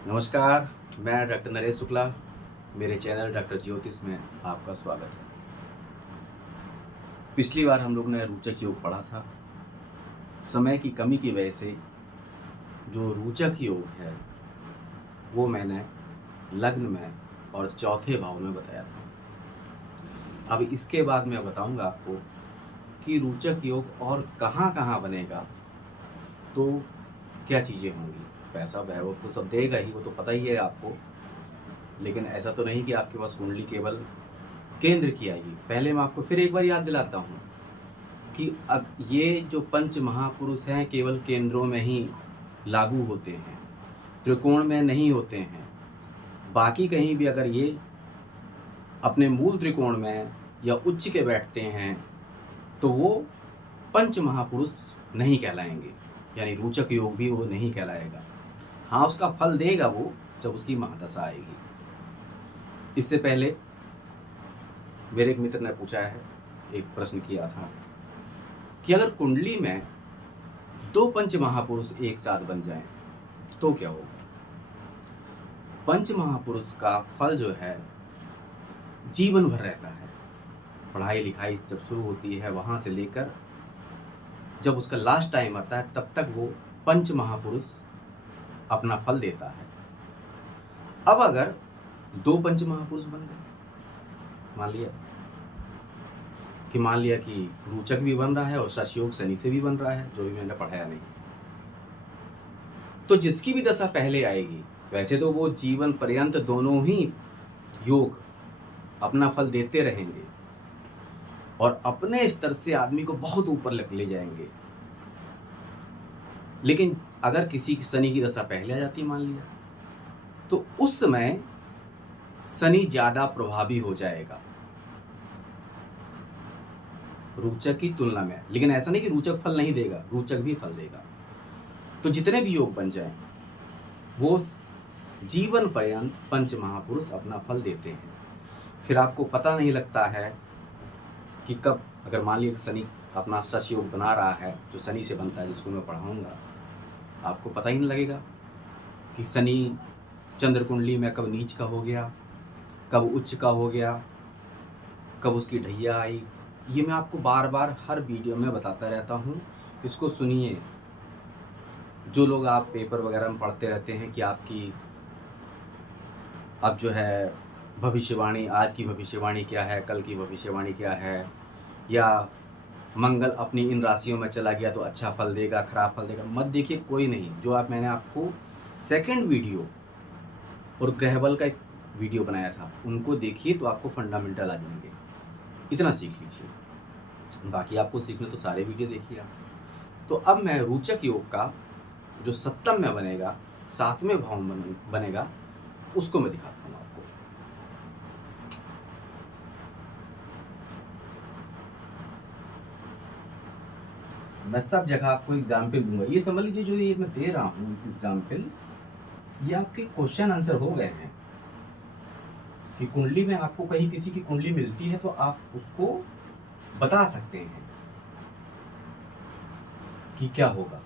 नमस्कार, मैं डॉक्टर नरेश शुक्ला। मेरे चैनल डॉक्टर ज्योतिष में आपका स्वागत है। पिछली बार हम लोग ने रोचक योग पढ़ा था। समय की कमी की वजह से जो रोचक योग है वो मैंने लग्न में और चौथे भाव में बताया था। अब इसके बाद मैं बताऊंगा आपको कि रोचक योग और कहाँ कहाँ बनेगा, तो क्या चीज़ें होंगी। पैसा वैभव तो सब देगा ही, वो तो पता ही है आपको। लेकिन ऐसा तो नहीं कि आपके पास कुंडली केवल केंद्र की आएगी। पहले मैं आपको फिर एक बार याद दिलाता हूँ कि ये जो पंच महापुरुष हैं केवल केंद्रों में ही लागू होते हैं, त्रिकोण में नहीं होते हैं। बाकी कहीं भी अगर ये अपने मूल त्रिकोण में या उच्च के बैठते हैं तो वो पंच महापुरुष नहीं कहलाएंगे, यानी रोचक योग भी वो नहीं कहलाएगा। हाँ, उसका फल देगा वो जब उसकी महादशा आएगी। इससे पहले मेरे एक मित्र ने पूछा है, एक प्रश्न किया था कि अगर कुंडली में दो पंच महापुरुष एक साथ बन जाएं तो क्या होगा। पंच महापुरुष का फल जो है जीवन भर रहता है। पढ़ाई लिखाई जब शुरू होती है वहां से लेकर जब उसका लास्ट टाइम आता है तब तक वो पंच महापुरुष अपना फल देता है। अब अगर दो पंच महापुरुष बन गए, मान लिया कि रोचक भी बन रहा है और शशयोग शनि से भी बन रहा है, जो भी मैंने पढ़ाया नहीं, तो जिसकी भी दशा पहले आएगी, वैसे तो वो जीवन पर्यंत दोनों ही योग अपना फल देते रहेंगे और अपने स्तर से आदमी को बहुत ऊपर ले जाएंगे। लेकिन अगर किसी की शनि की दशा पहले आ जाती मान लिया, तो उस समय शनि ज्यादा प्रभावी हो जाएगा रोचक की तुलना में। लेकिन ऐसा नहीं कि रोचक फल नहीं देगा, रोचक भी फल देगा। तो जितने भी योग बन जाएं वो जीवन पर्यंत पंच महापुरुष अपना फल देते हैं। फिर आपको पता नहीं लगता है कि कब, अगर मान लीजिए शनि अपना शश योग बना रहा है, जो शनि से बनता है, जिसको मैं पढ़ाऊंगा, आपको पता ही नहीं लगेगा कि शनि चंद्र कुंडली में कब नीच का हो गया, कब उच्च का हो गया, कब उसकी ढैया आई। ये मैं आपको बार बार हर वीडियो में बताता रहता हूँ, इसको सुनिए। जो लोग आप पेपर वगैरह में पढ़ते रहते हैं कि आपकी अब जो है भविष्यवाणी, आज की भविष्यवाणी क्या है, कल की भविष्यवाणी क्या है, या मंगल अपनी इन राशियों में चला गया तो अच्छा फल देगा, खराब फल देगा, मत देखिए। कोई नहीं। जो आप, मैंने आपको सेकंड वीडियो और ग्रहबल का एक वीडियो बनाया था, उनको देखिए तो आपको फंडामेंटल आ जाएंगे। इतना सीख लीजिए, बाकी आपको सीखने तो सारे वीडियो देखिए आप। तो अब मैं रोचक योग का जो सप्तम में बनेगा, सातवें भाव में बनेगा, उसको मैं दिखाता हूँ आपको। मैं सब जगह आपको एग्जाम्पल दूंगा। ये समझ लीजिए जो ये मैं दे रहा हूँ एग्जाम्पल, ये आपके क्वेश्चन आंसर हो गए हैं कि कुंडली में आपको कहीं किसी की कुंडली मिलती है तो आप उसको बता सकते हैं कि क्या होगा।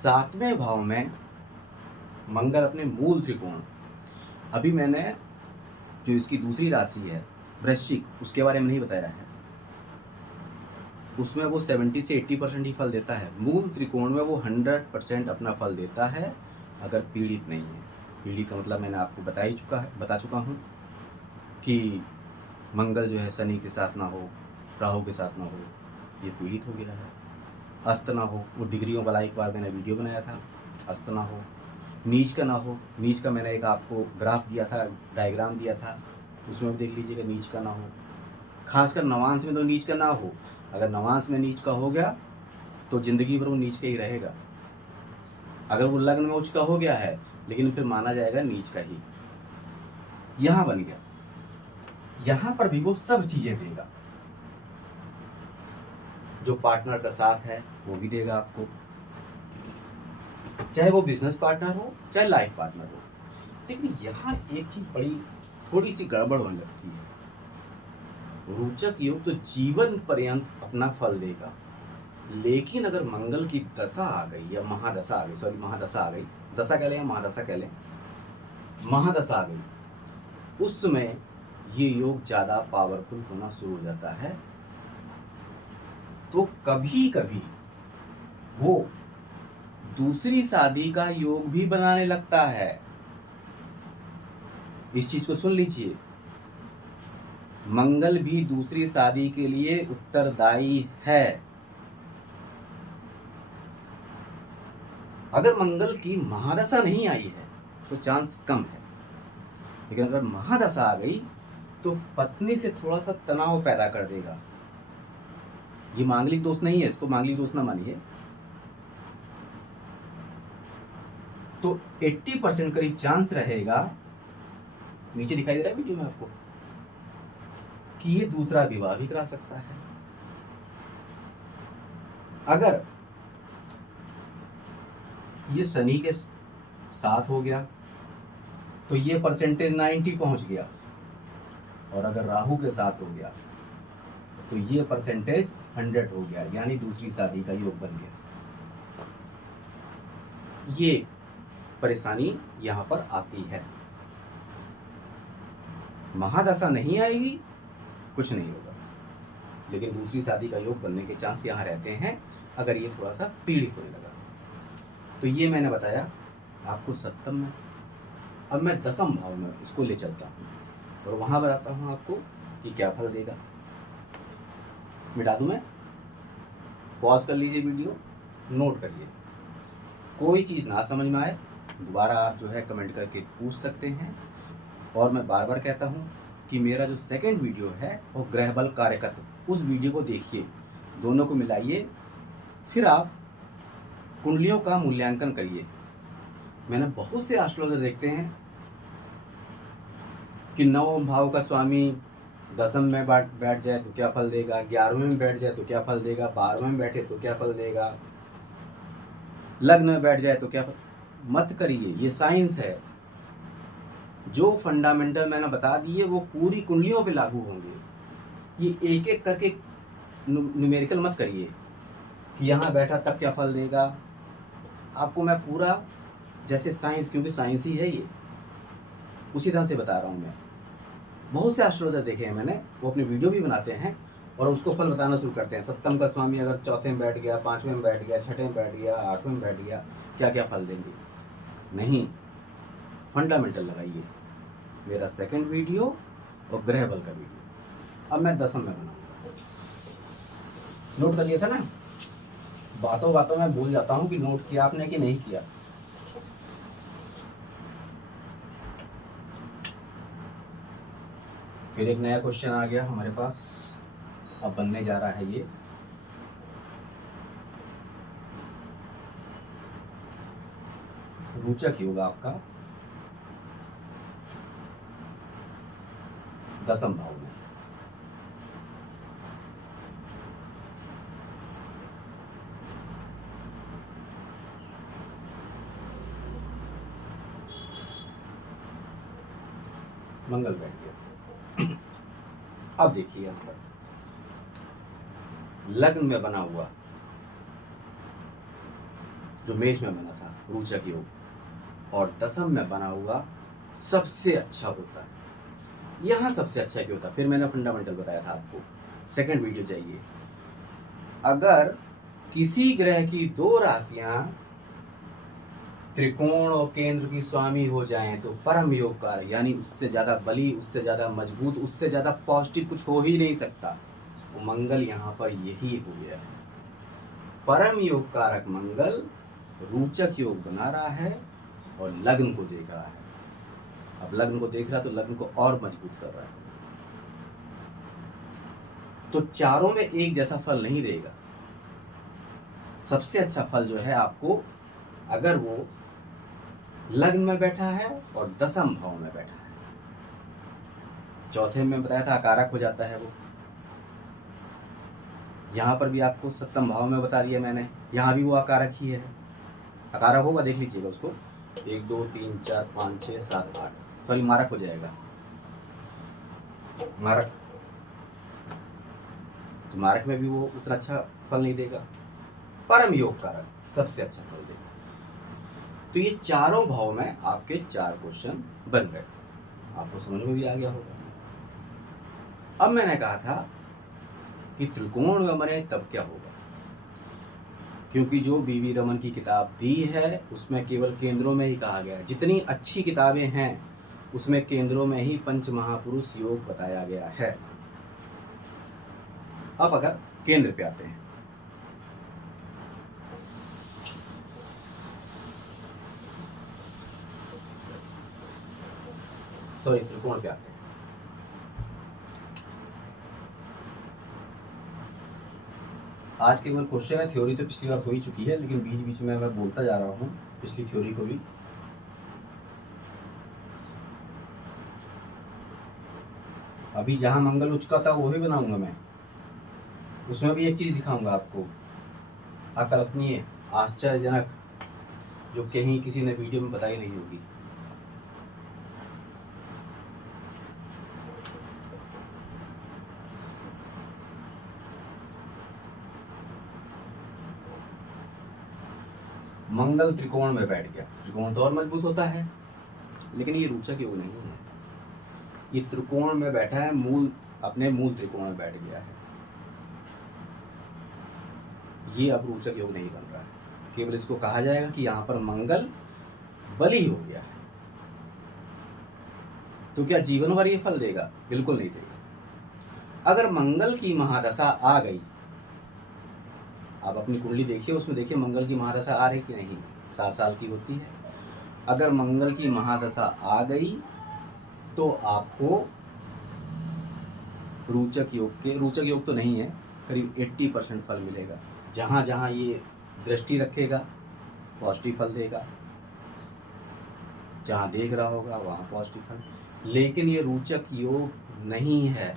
सातवें भाव में मंगल अपने मूल त्रिकोण, अभी मैंने जो इसकी दूसरी राशि है वृश्चिक, उसके बारे में नहीं बताया है। उसमें वो 70 से 80% ही फल देता है। मूल त्रिकोण में वो 100% अपना फल देता है अगर पीड़ित नहीं है। पीड़ित का मतलब मैंने आपको बता चुका हूँ कि मंगल जो है शनि के साथ ना हो, राहु के साथ ना हो, ये पीड़ित हो गया है। अस्त ना हो, वो डिग्रियों वाला एक बार मैंने वीडियो बनाया था, अस्त ना हो। नीच का ना हो, नीच का मैंने एक आपको ग्राफ दिया था, डायग्राम दिया था, उसमें भी देख लीजिएगा, नीच का ना हो। खासकर नवांश में तो नीच का ना हो। अगर नवांश में नीच का हो गया तो जिंदगी भर वो नीच का ही रहेगा। अगर वो लग्न में उच्च का हो गया है लेकिन फिर माना जाएगा नीच का ही। यहां बन गया, यहां पर भी वो सब चीजें देगा। जो पार्टनर का साथ है वो भी देगा आपको, चाहे वो बिजनेस पार्टनर हो चाहे लाइफ पार्टनर हो। लेकिन यहाँ एक चीज बड़ी थोड़ी सी गड़बड़ होने लगती है। रोचक योग तो जीवन पर्यंत अपना फल देगा, लेकिन अगर मंगल की दशा आ गई या महादशा आ गई, सॉरी महादशा आ गई, दशा कह लें या महादशा कह लें, महादशा आ गई, उस समय ये योग ज्यादा पावरफुल होना शुरू हो जाता है। तो कभी कभी वो दूसरी शादी का योग भी बनाने लगता है। इस चीज को सुन लीजिए, मंगल भी दूसरी शादी के लिए उत्तरदायी है। अगर मंगल की महादशा नहीं आई है तो चांस कम है, लेकिन अगर महादशा आ गई तो पत्नी से थोड़ा सा तनाव पैदा कर देगा। ये मांगलिक दोष नहीं है, इसको मांगलिक दोष ना मानिए। तो 80% करीब चांस रहेगा, नीचे दिखाई दे रहा है वीडियो में आपको, कि ये दूसरा विवाह भी करा सकता है। अगर ये शनि के साथ हो गया तो ये परसेंटेज 90 पहुंच गया, और अगर राहु के साथ हो गया तो ये परसेंटेज 100 हो गया, यानी दूसरी शादी का योग बन गया। ये परेशानी यहां पर आती है। महादशा नहीं आएगी कुछ नहीं होगा, लेकिन दूसरी शादी का योग बनने के चांस यहां रहते हैं अगर ये थोड़ा सा पीड़ित होने लगा। तो ये मैंने बताया आपको सप्तम में। अब मैं दसम भाव में इसको ले चलता हूँ और वहां बताता हूँ आपको कि क्या फल देगा। मिटा दूं मैं? पॉज कर लीजिए वीडियो, नोट करिए। कोई चीज़ ना समझ में आए दोबारा आप जो है कमेंट करके पूछ सकते हैं। और मैं बार बार कहता हूँ कि मेरा जो सेकंड वीडियो है वो ग्रह बल कार्यकत्व, उस वीडियो को देखिए, दोनों को मिलाइए, फिर आप कुंडलियों का मूल्यांकन करिए। मैंने बहुत से एस्ट्रोलॉजर देखते हैं कि 9वें भाव का स्वामी 10वें में बैठ जाए तो क्या फल देगा, 11वें में बैठ जाए तो क्या फल देगा, 12वें में बैठे तो क्या फल देगा, लग्न में बैठ जाए तो क्या फल। मत करिए, ये साइंस है। जो फंडामेंटल मैंने बता दिए वो पूरी कुंडलियों पे लागू होंगे। ये एक एक करके न्यूमेरिकल मत करिए कि यहाँ बैठा तब क्या फल देगा। आपको मैं पूरा जैसे साइंस, क्योंकि साइंस ही है ये, उसी तरह से बता रहा हूँ मैं। बहुत से एस्ट्रोलॉजर देखे हैं मैंने, वो अपनी वीडियो भी बनाते हैं और उसको फल बताना शुरू करते हैं। सप्तम का स्वामी अगर चौथे में बैठ गया, 5वें में बैठ गया, 6वें में बैठ गया, 8वें में बैठ गया, क्या क्या फल देंगे। नहीं, फंडामेंटल लगाइए। मेरा सेकंड वीडियो और ग्रह बल का वीडियो। अब मैं 10वें में बनाऊंगा। नोट कर लिया था ना? बातों बातों में भूल जाता हूँ कि नोट किया आपने कि नहीं किया। फिर एक नया क्वेश्चन आ गया हमारे पास, अब बनने जा रहा है ये। रोचक योग आपका 10वें भाव में। मंगल बैठ गया। अब देखिए यहां पर लग्न में बना हुआ जो मेष में बना था रोचक योग, और 10वें में बना हुआ सबसे अच्छा होता है। यहां सबसे अच्छा क्यों होता? फिर मैंने फंडामेंटल बताया था आपको, सेकंड वीडियो चाहिए। अगर किसी ग्रह की 2 राशियां त्रिकोण और केंद्र की स्वामी हो जाएं तो परम योग कारक, यानी उससे ज्यादा बली, उससे ज्यादा मजबूत, उससे ज्यादा पॉजिटिव कुछ हो ही नहीं सकता। वो मंगल यहाँ पर यही हो गया है। परम योग कारक मंगल रोचक योग बना रहा है और लग्न को देख रहा है। अब लग्न को देख रहा है तो लग्न को और मजबूत कर रहा है। तो चारों में एक जैसा फल नहीं देगा। सबसे अच्छा फल जो है आपको, अगर वो लग्न में बैठा है और 10वें भाव में बैठा है। चौथे में बताया था अकारक हो जाता है वो। यहाँ पर भी आपको सप्तम भाव में बता दिया मैंने, यहाँ भी वो अकारक ही है। अकारक होगा, देख लीजिएगा उसको, 1 2 3 4 5 6 7 8, सॉरी मारक हो जाएगा, मारक। तो मारक में भी वो उतना अच्छा फल नहीं देगा। परम योग कारक सबसे अच्छा फल देगा। तो ये चारों भाव में आपके 4 क्वेश्चन बन गए, आपको समझ में भी आ गया होगा। अब मैंने कहा था कि त्रिकोण में बने तब क्या होगा, क्योंकि जो बीवी रमन की किताब दी है उसमें केवल केंद्रों में ही कहा गया है। जितनी अच्छी किताबें हैं उसमें केंद्रों में ही पंच महापुरुष योग बताया गया है। अब अगर केंद्र पे आते हैं, सॉरी त्रिकोण पे आते हैं। आज केवल क्वेश्चन है, थ्योरी तो पिछली बार हो ही चुकी है, लेकिन बीच बीच में मैं बोलता जा रहा हूँ पिछली थ्योरी को भी। अभी जहां मंगल उचका था वो भी बनाऊंगा मैं, उसमें भी एक चीज दिखाऊंगा आपको अकल्पनीय, आश्चर्यजनक, जो कहीं किसी ने वीडियो में बताई नहीं होगी। मंगल त्रिकोण में बैठ गया, त्रिकोण तो और मजबूत होता है, लेकिन ये रोचक योग नहीं है। ये त्रिकोण में बैठा है, अपने मूल त्रिकोण में बैठ गया है। ये अब रोचक योग नहीं बन रहा है, केवल इसको कहा जाएगा कि यहां पर मंगल बली हो गया है। तो क्या जीवन भर ये फल देगा? बिल्कुल नहीं देगा। अगर मंगल की महादशा आ गई, आप अपनी कुंडली देखिए, उसमें देखिए मंगल की महादशा आ रही कि नहीं, 7 साल की होती है। अगर मंगल की महादशा आ गई तो आपको रोचक योग तो नहीं है, करीब 80% फल मिलेगा। जहाँ जहाँ ये दृष्टि रखेगा पॉजिटिव फल देगा, जहाँ देख रहा होगा वहाँ पॉजिटिव फल। लेकिन ये रोचक योग नहीं है।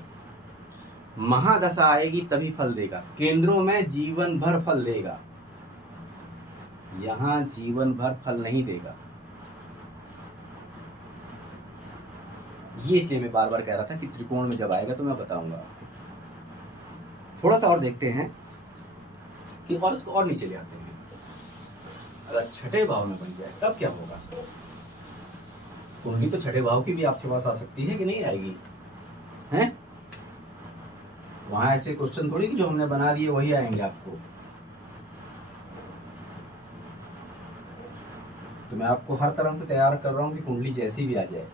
महादशा आएगी तभी फल देगा, केंद्रों में जीवन भर फल देगा, यहाँ जीवन भर फल नहीं देगा। ये इसलिए मैं बार बार कह रहा था कि त्रिकोण में जब आएगा तो मैं बताऊंगा आपको। थोड़ा सा और देखते हैं कि और उसको और नीचे ले आते हैं। अगर छठे भाव में बन जाए तब क्या होगा? कुंडली तो छठे भाव की भी आपके पास आ सकती है कि नहीं आएगी, हैं? वहां ऐसे क्वेश्चन थोड़ी कि जो हमने बना दिए वही आएंगे आपको। तो मैं आपको हर तरह से तैयार कर रहा हूं कि कुंडली जैसी भी आ जाए।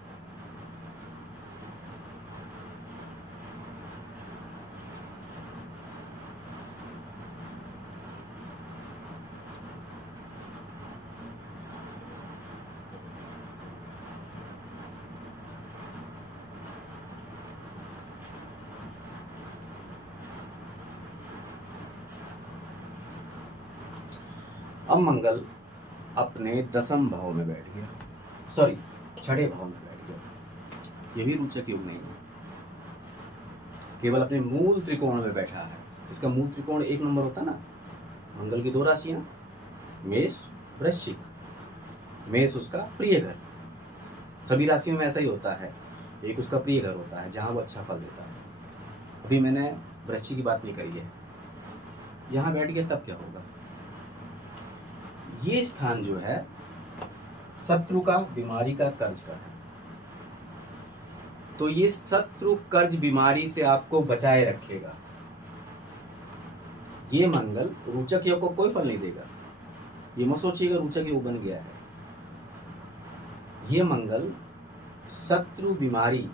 अब मंगल अपने 10वें भाव में बैठ गया, सॉरी छठे भाव में बैठ गया। ये भी रोचक योग नहीं है, केवल अपने मूल त्रिकोण में बैठा है। इसका मूल त्रिकोण 1 नंबर होता ना। मंगल की 2 राशियां, मेष वृश्चिक। मेष उसका प्रिय घर, सभी राशियों में ऐसा ही होता है, एक उसका प्रिय घर होता है जहां वो अच्छा फल देता है। अभी मैंने वृश्चिक की बात नहीं करी है। यहाँ बैठ गया तब क्या होगा? ये स्थान जो है शत्रु का, बीमारी का, कर्ज का है। तो ये शत्रु कर्ज बीमारी से आपको बचाए रखेगा। ये मंगल रोचक योग को कोई फल नहीं देगा, ये मत सोचिएगा रोचक योग बन गया है। ये मंगल शत्रु बीमारी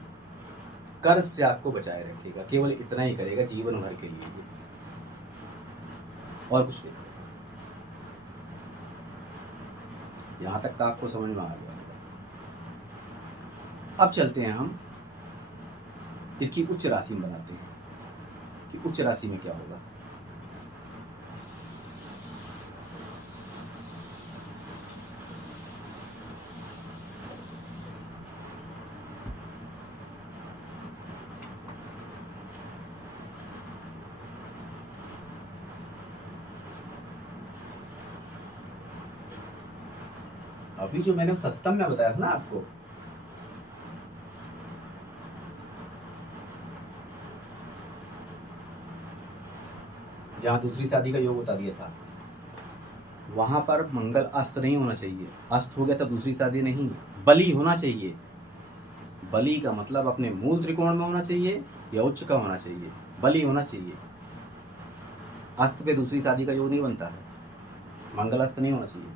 कर्ज से आपको बचाए रखेगा, केवल इतना ही करेगा जीवन भर के लिए, और कुछ नहीं। यहां तक तो आपको समझ में आ गया। अब चलते हैं हम इसकी उच्च राशि में बनाते हैं कि उच्च राशि में क्या होगा। अभी जो मैंने सप्तम में बताया था ना आपको, जहां दूसरी शादी का योग बता दिया था, वहां पर मंगल अस्त नहीं होना चाहिए। अस्त हो गया तब दूसरी शादी नहीं, बली होना चाहिए। बली का मतलब अपने मूल त्रिकोण में होना चाहिए या उच्च का होना चाहिए, बली होना चाहिए। अस्त पे दूसरी शादी का योग नहीं बनता है, मंगल अस्त नहीं होना चाहिए।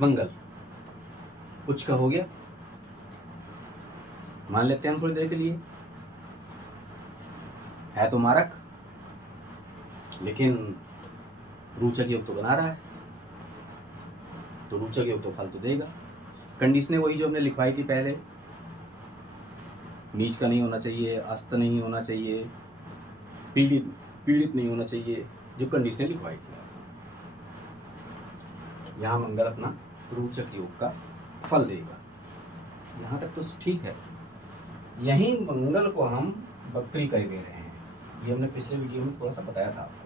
मंगल उच्च का हो गया, मान लेते हैं हम थोड़ी देर के लिए, है तो मारक, लेकिन रोचक योग तो बना रहा है, तो रोचक योग तो फल तो देगा। कंडीशनें वही जो हमने लिखवाई थी पहले, नीच का नहीं होना चाहिए, अस्त नहीं होना चाहिए, पीड़ित नहीं होना चाहिए, जो कंडीशनें लिखवाई थी। यहाँ मंगल अपना रोचक योग का फल देगा, यहाँ तक तो ठीक है। यही मंगल को हम बकरी कर दे रहे हैं, ये हमने पिछले वीडियो में थोड़ा सा बताया था आपको।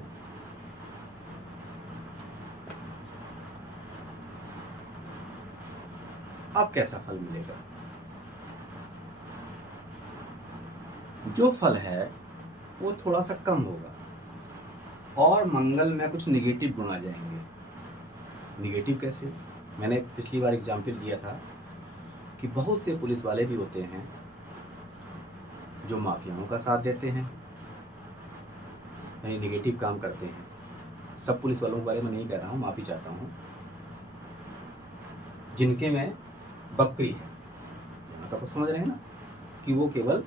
अब कैसा फल मिलेगा? जो फल है वो थोड़ा सा कम होगा और मंगल में कुछ निगेटिव गुण आ जाएंगे। निगेटिव कैसे? मैंने पिछली बार एग्जाम्पल दिया था कि बहुत से पुलिस वाले भी होते हैं जो माफियाओं का साथ देते हैं, यानी निगेटिव काम करते हैं। सब पुलिस वालों के बारे में नहीं कह रहा हूँ, माफी चाहता हूँ। जिनके में बकरी है, यहाँ तक तो समझ रहे हैं ना, कि वो केवल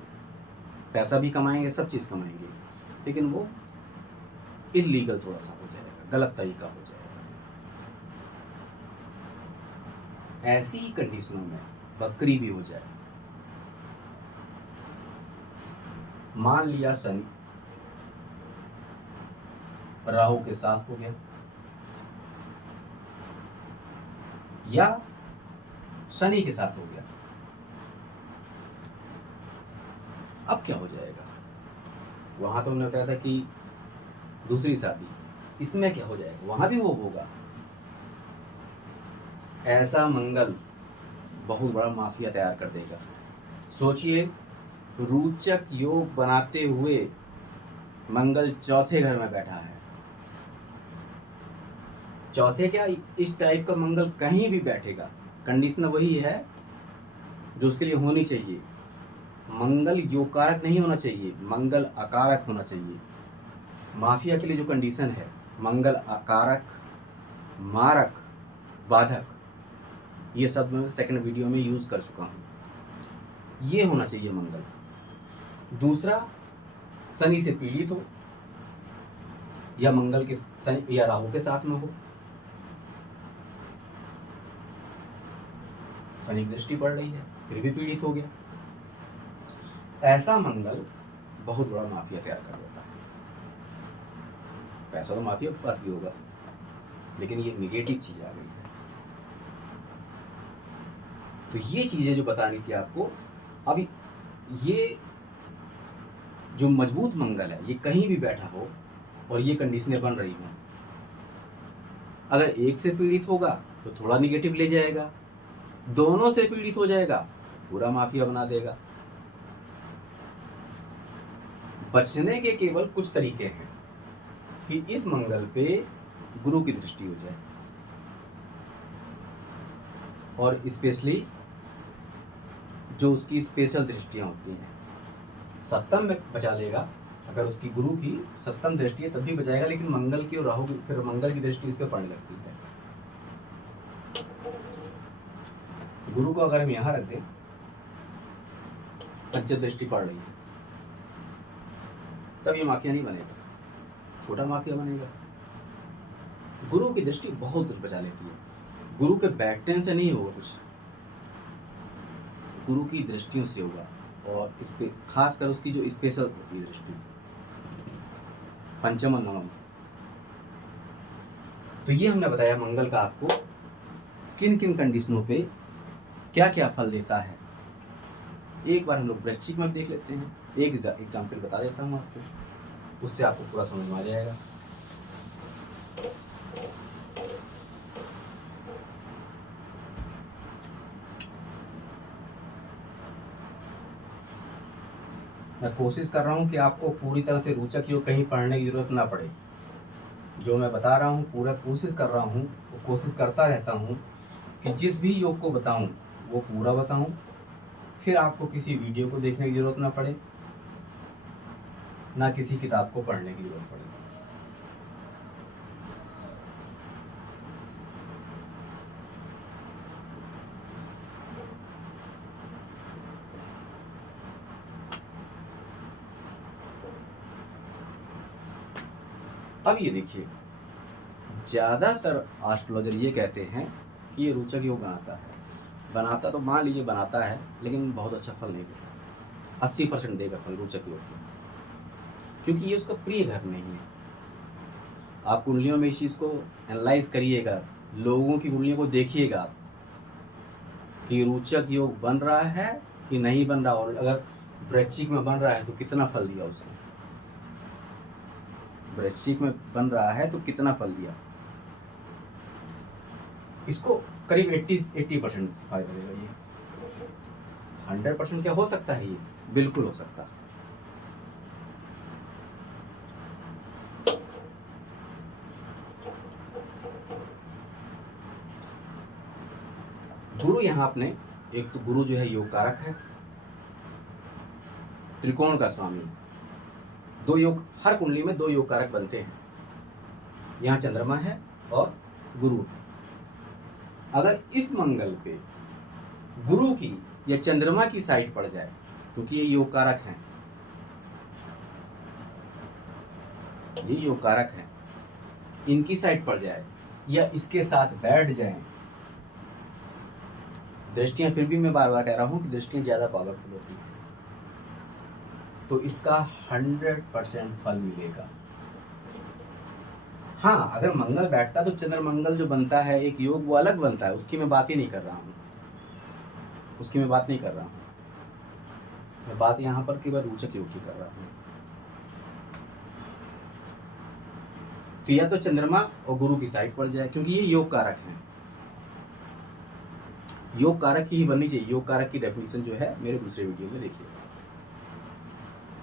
पैसा भी कमाएंगे, सब चीज़ कमाएंगे, लेकिन वो इलीगल थोड़ा सा हो जाएगा, गलत तरीका हो जाएगा। ऐसी ही कंडीशनों में बकरी भी हो जाए, मान लिया शनि राहु के साथ हो गया या शनि के साथ हो गया, अब क्या हो जाएगा? वहां तो हमने बताया था कि दूसरी शादी, इसमें क्या हो जाएगा? वहां भी वो होगा। ऐसा मंगल बहुत बड़ा माफिया तैयार कर देगा। सोचिए, रोचक योग बनाते हुए मंगल चौथे घर में बैठा है। चौथे क्या, इस टाइप का मंगल कहीं भी बैठेगा, कंडीशन वही है जो उसके लिए होनी चाहिए। मंगल योगकारक नहीं होना चाहिए, मंगल अकारक होना चाहिए। माफिया के लिए जो कंडीशन है, मंगल अकारक, मारक, बाधक, ये सब मैं सेकंड वीडियो में यूज कर चुका हूं। ये होना चाहिए मंगल। दूसरा, शनि से पीड़ित हो या मंगल के शनि या राहु के साथ में हो, शनि की दृष्टि पड़ रही है फिर भी पीड़ित हो गया, ऐसा मंगल बहुत बड़ा माफिया तैयार कर देता है। पैसा तो माफिया के पास भी होगा, लेकिन ये निगेटिव चीज आ गई है। तो ये चीजें जो बतानी थी आपको, अभी ये जो मजबूत मंगल है, ये कहीं भी बैठा हो और ये कंडीशनें बन रही हो, अगर एक से पीड़ित होगा तो थोड़ा निगेटिव ले जाएगा, दोनों से पीड़ित हो जाएगा पूरा माफिया बना देगा। बचने के केवल कुछ तरीके हैं कि इस मंगल पे गुरु की दृष्टि हो जाए, और स्पेशली जो उसकी स्पेशल दृष्टियां होती हैं। सप्तम में बचा लेगा, अगर उसकी गुरु की सप्तम दृष्टि है तब भी बचाएगा, लेकिन मंगल की और राहु की, फिर मंगल की दृष्टि इस पे पड़ने लगती है। गुरु को अगर हम यहां रख दें, पंचम दृष्टि पड़ रही है, तब ये माफिया नहीं बनेगा, छोटा माफिया बनेगा। गुरु की दृष्टि बहुत कुछ बचा लेती है। गुरु के बैठने से नहीं होगा कुछ, गुरु की दृष्टियों से होगा, और इस पे खासकर उसकी जो स्पेशल होती है दृष्टि, पंचम और नवम। तो ये हमने बताया मंगल का आपको किन किन कंडीशनों पे क्या क्या फल देता है। एक बार हम लोग वृश्चिक में देख लेते हैं, एक एग्जाम्पल बता देता हूँ आपको, उससे आपको पूरा समझ में आ जाएगा। मैं कोशिश कर रहा हूँ कि आपको पूरी तरह से रोचक योग कहीं पढ़ने की जरूरत ना पड़े। जो मैं बता रहा हूँ पूरा कोशिश कर रहा हूँ, वो कोशिश करता रहता हूँ कि जिस भी योग को बताऊँ वो पूरा बताऊँ, फिर आपको किसी वीडियो को देखने की जरूरत ना पड़े, ना किसी किताब को पढ़ने की जरूरत पड़े। अब ये देखिए, ज़्यादातर एस्ट्रोलॉजर ये कहते हैं कि ये रोचक योग बनाता तो मान लीजिए बनाता है, लेकिन बहुत अच्छा फल नहीं देता। 80% देगा फल रोचक योग के, क्योंकि ये उसका प्रिय घर नहीं है। आप कुंडलियों में इस चीज़ को एनालाइज करिएगा, लोगों की कुंडलियों को देखिएगा आप कि रोचक योग बन रहा है कि नहीं बन रहा, और अगर वृश्चिक में बन रहा है तो कितना फल दिया उसने, वृश्चिक में बन रहा है तो कितना फल दिया। इसको करीब 80% फायदा देगा ये। 100% क्या हो सकता है? ये बिल्कुल हो सकता है। गुरु यहाँ अपने, एक तो गुरु जो है योग कारक है, त्रिकोण का स्वामी। दो योग, हर कुंडली में 2 योग कारक बनते हैं। यहाँ चंद्रमा है और गुरु है। अगर इस मंगल पे गुरु की या चंद्रमा की साइड पड़ जाए, क्योंकि ये योग कारक हैं, ये योग कारक है, इनकी साइड पड़ जाए या इसके साथ बैठ जाए, दृष्टियां, फिर भी मैं बार बार कह रहा हूं कि दृष्टियां ज्यादा पावरफुल होती हैं, तो इसका 100% फल मिलेगा। हाँ, अगर मंगल बैठता तो चंद्र मंगल जो बनता है एक योग, वो अलग बनता है, उसकी मैं बात ही नहीं कर रहा हूँ, उसकी मैं बात नहीं कर रहा हूँ। मैं बात यहाँ पर केवल रोचक योग की कर रहा हूँ। तो या तो चंद्रमा और गुरु की साइड पड़ जाए, क्योंकि ये योग कारक हैं, योग कारक की ही बननी चाहिए। योग कारक की डेफिनेशन जो है मेरे दूसरे वीडियो में देखिए।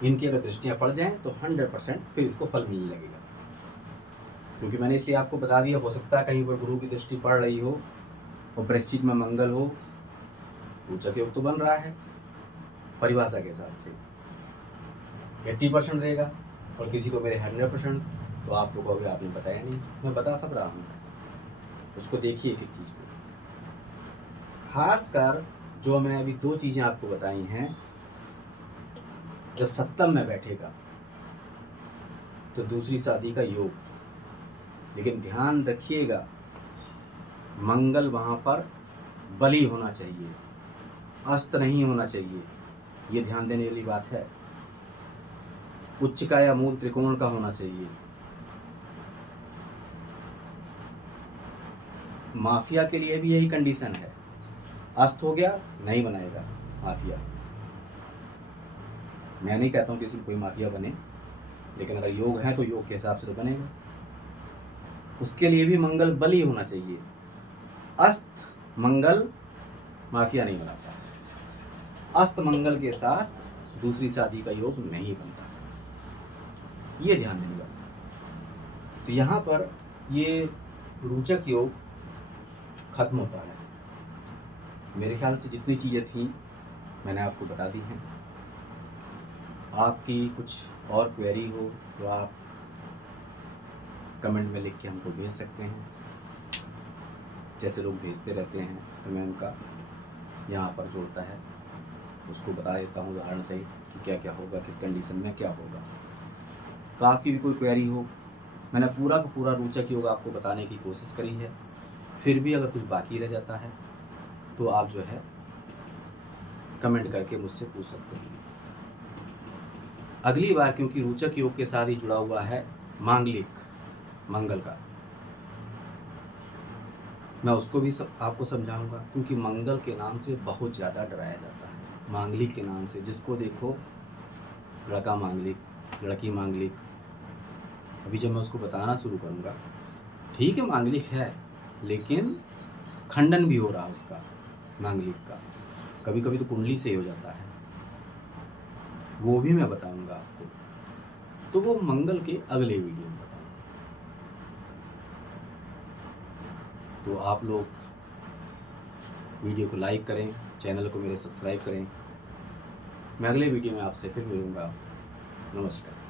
इनकी अगर दृष्टियां पड़ जाएं तो 100% फिर इसको फल मिलने लगेगा। क्योंकि मैंने इसलिए आपको बता दिया, हो सकता है कहीं पर गुरु की दृष्टि पड़ रही हो और वृश्चिक में मंगल हो, रोचक योग तो बन रहा है परिभाषा के हिसाब से 80% देगा, और किसी को मेरे 100%, तो आप लोगों को आपने बताया नहीं, मैं बता सब रहा हूँ। उसको देखिए एक एक चीज़ को, खासकर जो मैंने अभी 2 चीज़ें आपको बताई हैं। जब सप्तम में बैठेगा तो दूसरी शादी का योग, लेकिन ध्यान रखिएगा मंगल वहाँ पर बली होना चाहिए, अस्त नहीं होना चाहिए, ये ध्यान देने वाली बात है। उच्च का या मूल त्रिकोण का होना चाहिए। माफिया के लिए भी यही कंडीशन है, अस्त हो गया नहीं बनाएगा माफिया। मैं नहीं कहता हूँ किसी कोई माफिया बने, लेकिन अगर योग है तो योग के हिसाब से तो बनेगा। उसके लिए भी मंगल बली होना चाहिए। अस्त मंगल माफिया नहीं बनाता, अस्त मंगल के साथ दूसरी शादी का योग नहीं बनता, ये ध्यान देने वाला। तो यहाँ पर ये रोचक योग खत्म होता है। मेरे ख्याल से जितनी चीज़ें थी मैंने आपको बता दी हैं। आपकी कुछ और क्वेरी हो तो आप कमेंट में लिख के हमको भेज सकते हैं, जैसे लोग भेजते रहते हैं, तो मैं उनका यहाँ पर जो होता है उसको बता देता हूँ उदाहरण सहित कि क्या क्या होगा, किस कंडीशन में क्या होगा। तो आपकी भी कोई क्वेरी हो, मैंने पूरा का पूरा रोचक योग आपको बताने की कोशिश करी है। फिर भी अगर कुछ बाकी रह जाता है तो आप जो है कमेंट करके मुझसे पूछ सकते हैं। अगली बार, क्योंकि रोचक योग के साथ ही जुड़ा हुआ है मांगलिक मंगल का, मैं उसको भी आपको समझाऊंगा, क्योंकि मंगल के नाम से बहुत ज़्यादा डराया जाता है। मांगलिक के नाम से जिसको देखो लड़का मांगलिक, लड़की मांगलिक। अभी जब मैं उसको बताना शुरू करूँगा, ठीक है मांगलिक है, लेकिन खंडन भी हो रहा है उसका मांगलिक का, कभी कभी तो कुंडली से ही हो जाता है, वो भी मैं बताऊंगा आपको। तो वो मंगल के अगले वीडियो में बताऊंगा। तो आप लोग वीडियो को लाइक करें, चैनल को मेरे सब्सक्राइब करें। मैं अगले वीडियो में आपसे फिर मिलूंगा। नमस्कार।